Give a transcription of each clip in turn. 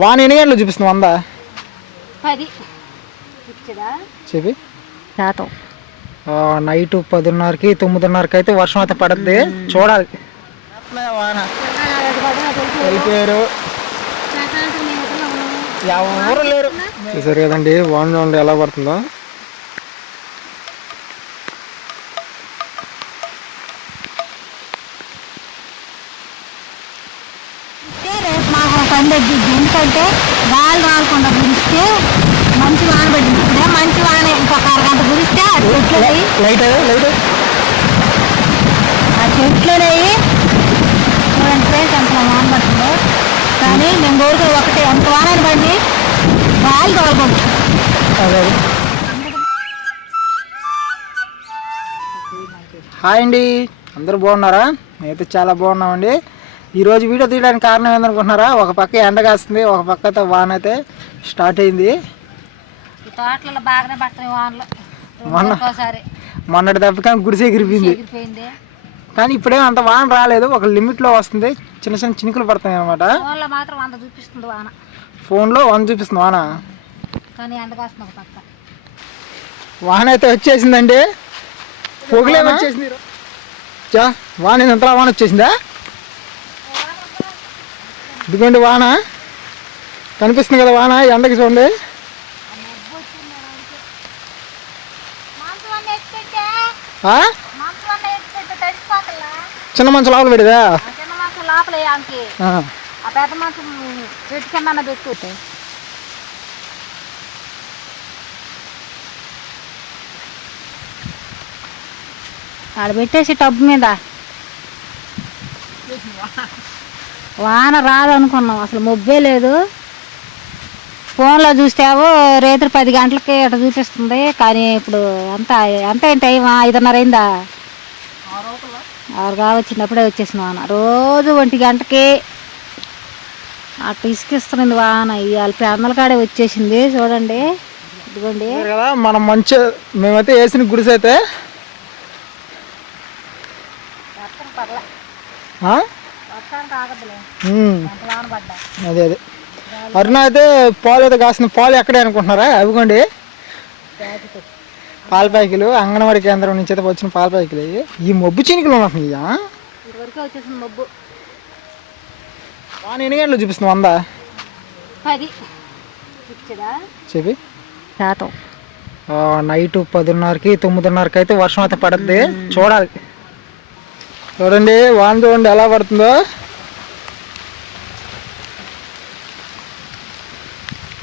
వాన ఎన్ని గంటలు చూపిస్తుంది 100 10 చెప్పి శాతం నైట్ 10:30కి 9:30కి అయితే వర్షం అయితే పడుద్ది. చూడాలి. వాన వెళ్ళిపోయారు, ఎవరు లేరు. చూసారు కదండి వాన చూడండి ఎలా పడుతుందో. ఎందుకంటే గాలి రాకుండా గురిస్తే మంచి వాన పడింది. ఇప్పుడే మంచి వాన ఇంకొక అరగంట గురిస్తే ఆ చెట్లనేవి చూడండి ఫ్రెండ్స్ ఎంత వాన పడుతుందో. కానీ మేము కోరుకుని ఒకటే ఎంత వాన పడి గాలి తోలకూడదు. హాయ్ అండి, అందరూ బాగున్నారా? మేమైతే చాలా బాగున్నామండి. ఈరోజు వీడియో తీయడానికి కారణం ఏందనుకుంటున్నారా? ఒక పక్క ఎండ కాస్తుంది, ఒక పక్క అయితే వాన అయితే స్టార్ట్ అయింది. మొన్నటి దెబ్బకి గుడిసె ఎగిరిపోయింది. కానీ ఇప్పుడేం అంత వాన రాలేదు, ఒక లిమిట్లో వస్తుంది. చిన్న చిన్న చినుకులు పడుతున్నాయి అనమాట. ఫోన్లో 100 చూపిస్తుంది వాన. వాన అయితే వచ్చేసిందండి, పొగలే వచ్చేసింది. వాన ఇంతలా వాన వచ్చేసిందా? ఇదిగోండి వాన కనిపిస్తుంది కదా, వాన ఎండకి చూడండి. చిన్న మంచం లోపల పెడదా? ఆడ పెట్టేసి టబ్ మీద వాన రాదనుకున్నాం, అసలు మొబ్బే లేదు. ఫోన్లో చూస్తావు రేత్రి 10 గంటలకి అట్లా చూపిస్తుంది. కానీ ఇప్పుడు ఎంత టైం 5:30 అయిందా? 6 వచ్చినప్పుడే వచ్చేసిన వాన. రోజు 1 గంటకి అట్లా ఇసుకిస్తుంది వాన. ఇవాళ పెందల కాడే వచ్చేసింది చూడండి. ఇదిగోండి కదా మనం మంచి మేమైతే వేసిన గుడిసె అయితే అదే అరుణ అయితే పాలు అయితే కాసిన పాలు ఎక్కడే అనుకుంటున్నారా? అవిగోండి పాల ప్యాకెలు, అంగన్వాడీ కేంద్రం నుంచి అయితే వచ్చిన పాల ప్యాకెలు. ఈ మబ్బు చినుకులు ఉన్నాయా? వాన ఎన్ని గంటలు చూపిస్తుంది 100 చెప్పి శాతం నైట్ 10:30కి 9:30కి అయితే వర్షం అయితే పడుద్ది. చూడాలి. చూడండి వాన చూడండి ఎలా పడుతుందో.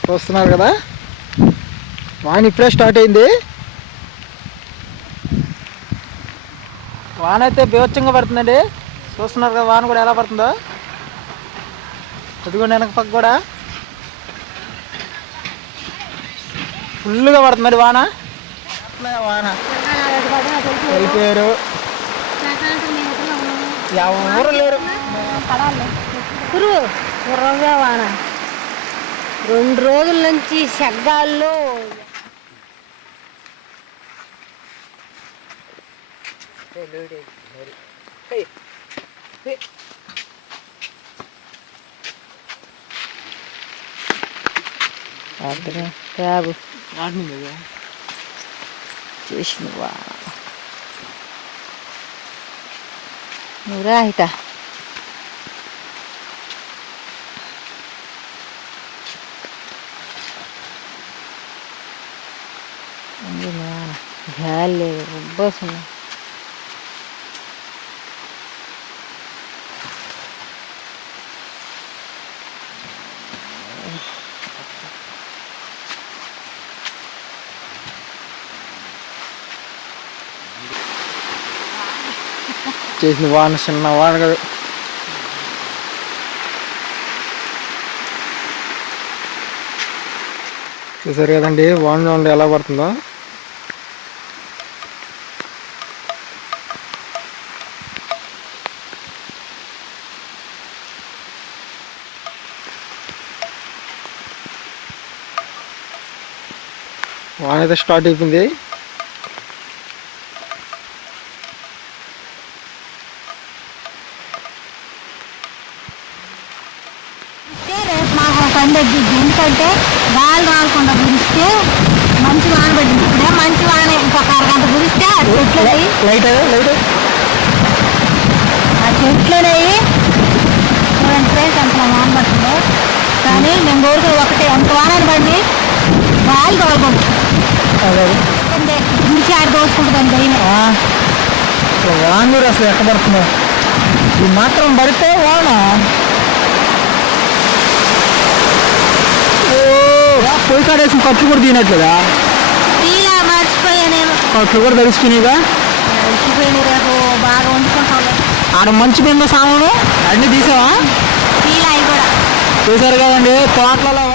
చూస్తున్నారు కదా, వాన ఇప్పుడే స్టార్ట్ అయింది. వాన అయితే బీభత్సంగా పడుతుందండి. చూస్తున్నారు కదా వాన కూడా ఎలా పడుతుందో. అదిగోండి వెనక పక్క కూడా ఫుల్గా పడుతుందండి వాన. వెళ్ళిపోయారు, ఎవరు లేరు. వాన 2 రోజుల నుంచి శగ్గాల్లో క్యాబ్ చేసిన వాన. నువ్వు రాహిత గాలి లేదు, ఉబ్బొస్తుంది. చేసిన వాన చిన్న వాన కదా. చూసారు కదండి వాన చూడండి ఎలా పడుతుందో. వాన అయితే స్టార్ట్ అయిపోయింది. పండుగ తగ్గిద్ది. ఎందుకంటే గాలి రాకుండా కురిస్తే మంచి వాన పడింది. ఇప్పుడే మంచి వాన ఇంకొక అరగంట కురిస్తే ఆ చెట్లనేవి చూడండి ఫ్రెండ్స్ ఎంత వాన పడుతుందో. కానీ మేము కోరుకుని ఒకటే ఎంత వాన పడి గాలి తోలకూడదు. గుడిసి ఆడ దోసుకుంటుందని భయం. వాన కూడా అసలు ఎక్కడ పడుతుందో. ఇది మాత్రం పడితే వాన పొయ్యి కాడేసిన కట్లు కూడా తినట్లేదా? ఇలా మర్చిపోయా నేను. కట్లు కూడా తడిసిపోయినాయిగా. మర్చిపోయిన రేపు బాగా వండుకుంటాను. ఆడ మంచి మీద సామాను అన్నీ తీసావా? ఇలా అవి కూడా చూసారు కదండి తోటలలో